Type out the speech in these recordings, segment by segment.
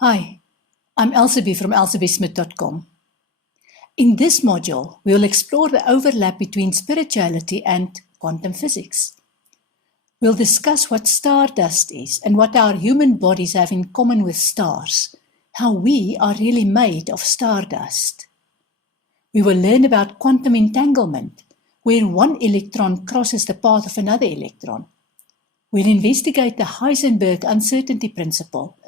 Hi, I'm Elsabie from elsabiesmith.com. In this module, we will explore the overlap between spirituality and quantum physics. We'll discuss what stardust is and what our human bodies have in common with stars, how we are really made of stardust. We will learn about quantum entanglement, where one electron crosses the path of another electron. We'll investigate the Heisenberg uncertainty principle,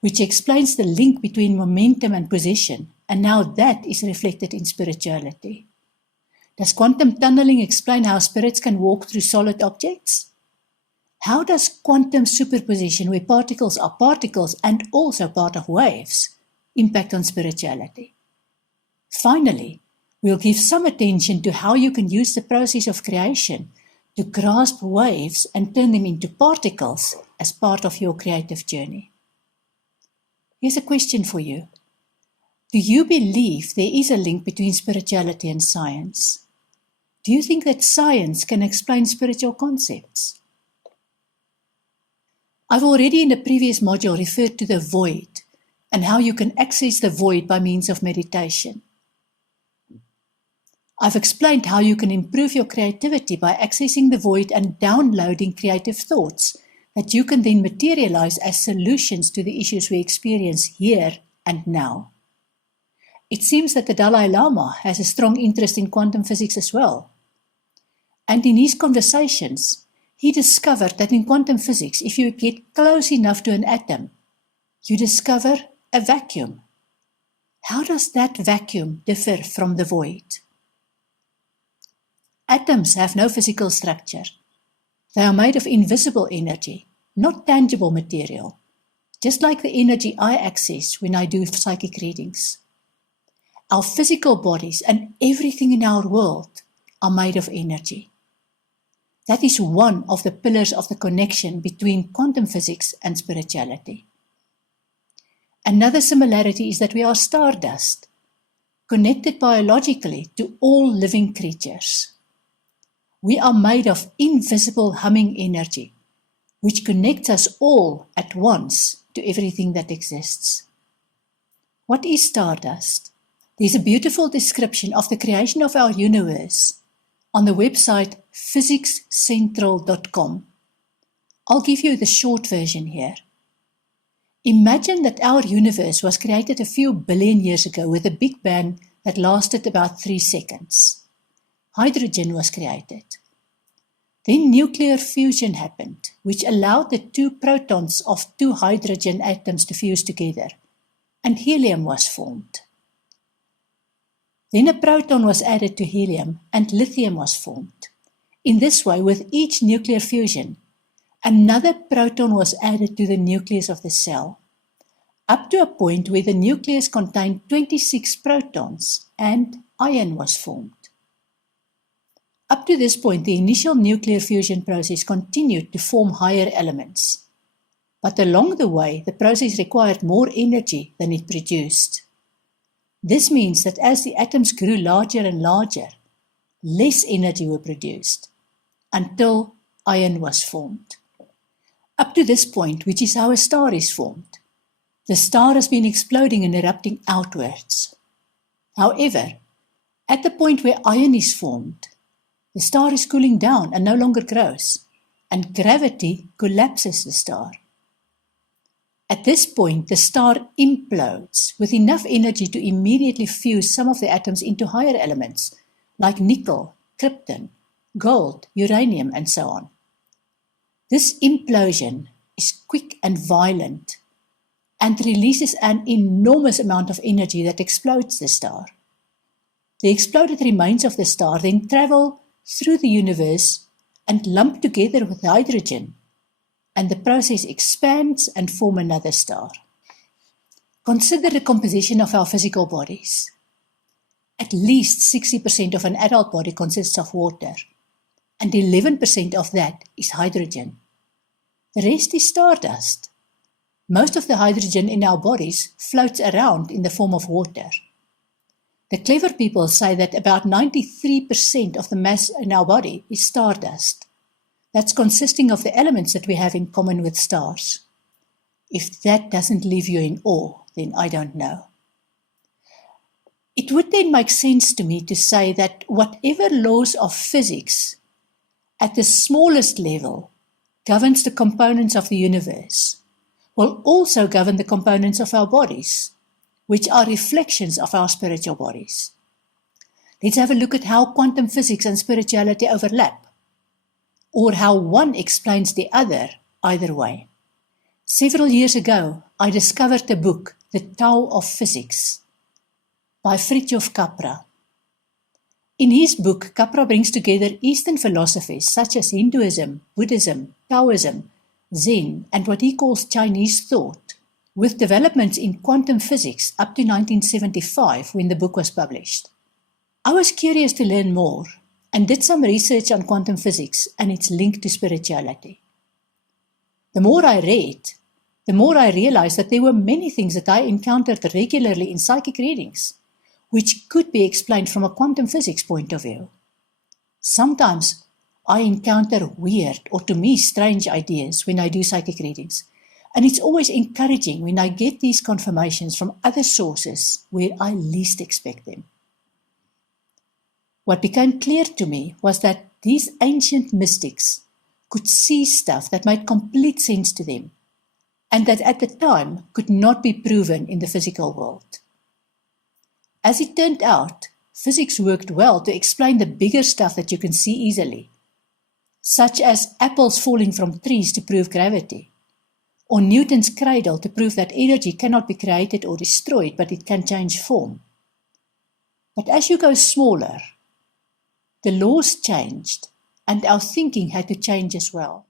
which explains the link between momentum and position, and how that is reflected in spirituality. Does quantum tunneling explain how spirits can walk through solid objects? How does quantum superposition, where particles are particles and also part of waves, impact on spirituality? Finally, we'll give some attention to how you can use the process of creation to grasp waves and turn them into particles as part of your creative journey. Here's a question for you. Do you believe there is a link between spirituality and science? Do you think that science can explain spiritual concepts? I've already in a previous module referred to the void and how you can access the void by means of meditation. I've explained how you can improve your creativity by accessing the void and downloading creative thoughts that you can then materialize as solutions to the issues we experience here and now. It seems that the Dalai Lama has a strong interest in quantum physics as well. And in his conversations, he discovered that in quantum physics, if you get close enough to an atom, you discover a vacuum. How does that vacuum differ from the void? Atoms have no physical structure. They are made of invisible energy, not tangible material, just like the energy I access when I do psychic readings. Our physical bodies and everything in our world are made of energy. That is one of the pillars of the connection between quantum physics and spirituality. Another similarity is that we are stardust, connected biologically to all living creatures. We are made of invisible humming energy, which connects us all at once to everything that exists. What is stardust? There's a beautiful description of the creation of our universe on the website physicscentral.com. I'll give you the short version here. Imagine that our universe was created a few billion years ago with a Big Bang that lasted about 3 seconds. Hydrogen was created. Then nuclear fusion happened, which allowed the 2 protons of 2 hydrogen atoms to fuse together, and helium was formed. Then a proton was added to helium, and lithium was formed. In this way, with each nuclear fusion, another proton was added to the nucleus of the cell, up to a point where the nucleus contained 26 protons, and iron was formed. Up to this point, the initial nuclear fusion process continued to form higher elements. But along the way, the process required more energy than it produced. This means that as the atoms grew larger and larger, less energy were produced, until iron was formed. Up to this point, which is how a star is formed, the star has been exploding and erupting outwards. However, at the point where iron is formed, the star is cooling down and no longer grows, and gravity collapses the star. At this point, the star implodes with enough energy to immediately fuse some of the atoms into higher elements, like nickel, krypton, gold, uranium, and so on. This implosion is quick and violent, and releases an enormous amount of energy that explodes the star. The exploded remains of the star then travel through the universe and lump together with hydrogen, and the process expands and form another star. Consider the composition of our physical bodies. At least 60% of an adult body consists of water, and 11% of that is hydrogen. The rest is stardust. Most of the hydrogen in our bodies floats around in the form of water. The clever people say that about 93% of the mass in our body is stardust. that's consisting of the elements that we have in common with stars. If that doesn't leave you in awe, then I don't know. It would then make sense to me to say that whatever laws of physics at the smallest level governs the components of the universe will also govern the components of our bodies, which are reflections of our spiritual bodies. Let's have a look at how quantum physics and spirituality overlap, or how one explains the other either way. Several years ago, I discovered a book, The Tao of Physics, by Fritjof Capra. In his book, Capra brings together Eastern philosophies such as Hinduism, Buddhism, Taoism, Zen, and what he calls Chinese thought, with developments in quantum physics up to 1975 when the book was published. I was curious to learn more and did some research on quantum physics and its link to spirituality. The more I read, the more I realized that there were many things that I encountered regularly in psychic readings, which could be explained from a quantum physics point of view. Sometimes I encounter weird or to me strange ideas when I do psychic readings, and it's always encouraging when I get these confirmations from other sources where I least expect them. What became clear to me was that these ancient mystics could see stuff that made complete sense to them, and that at the time could not be proven in the physical world. As it turned out, physics worked well to explain the bigger stuff that you can see easily, such as apples falling from trees to prove gravity, or Newton's cradle to prove that energy cannot be created or destroyed, but it can change form. But as you go smaller, the laws changed, and our thinking had to change as well.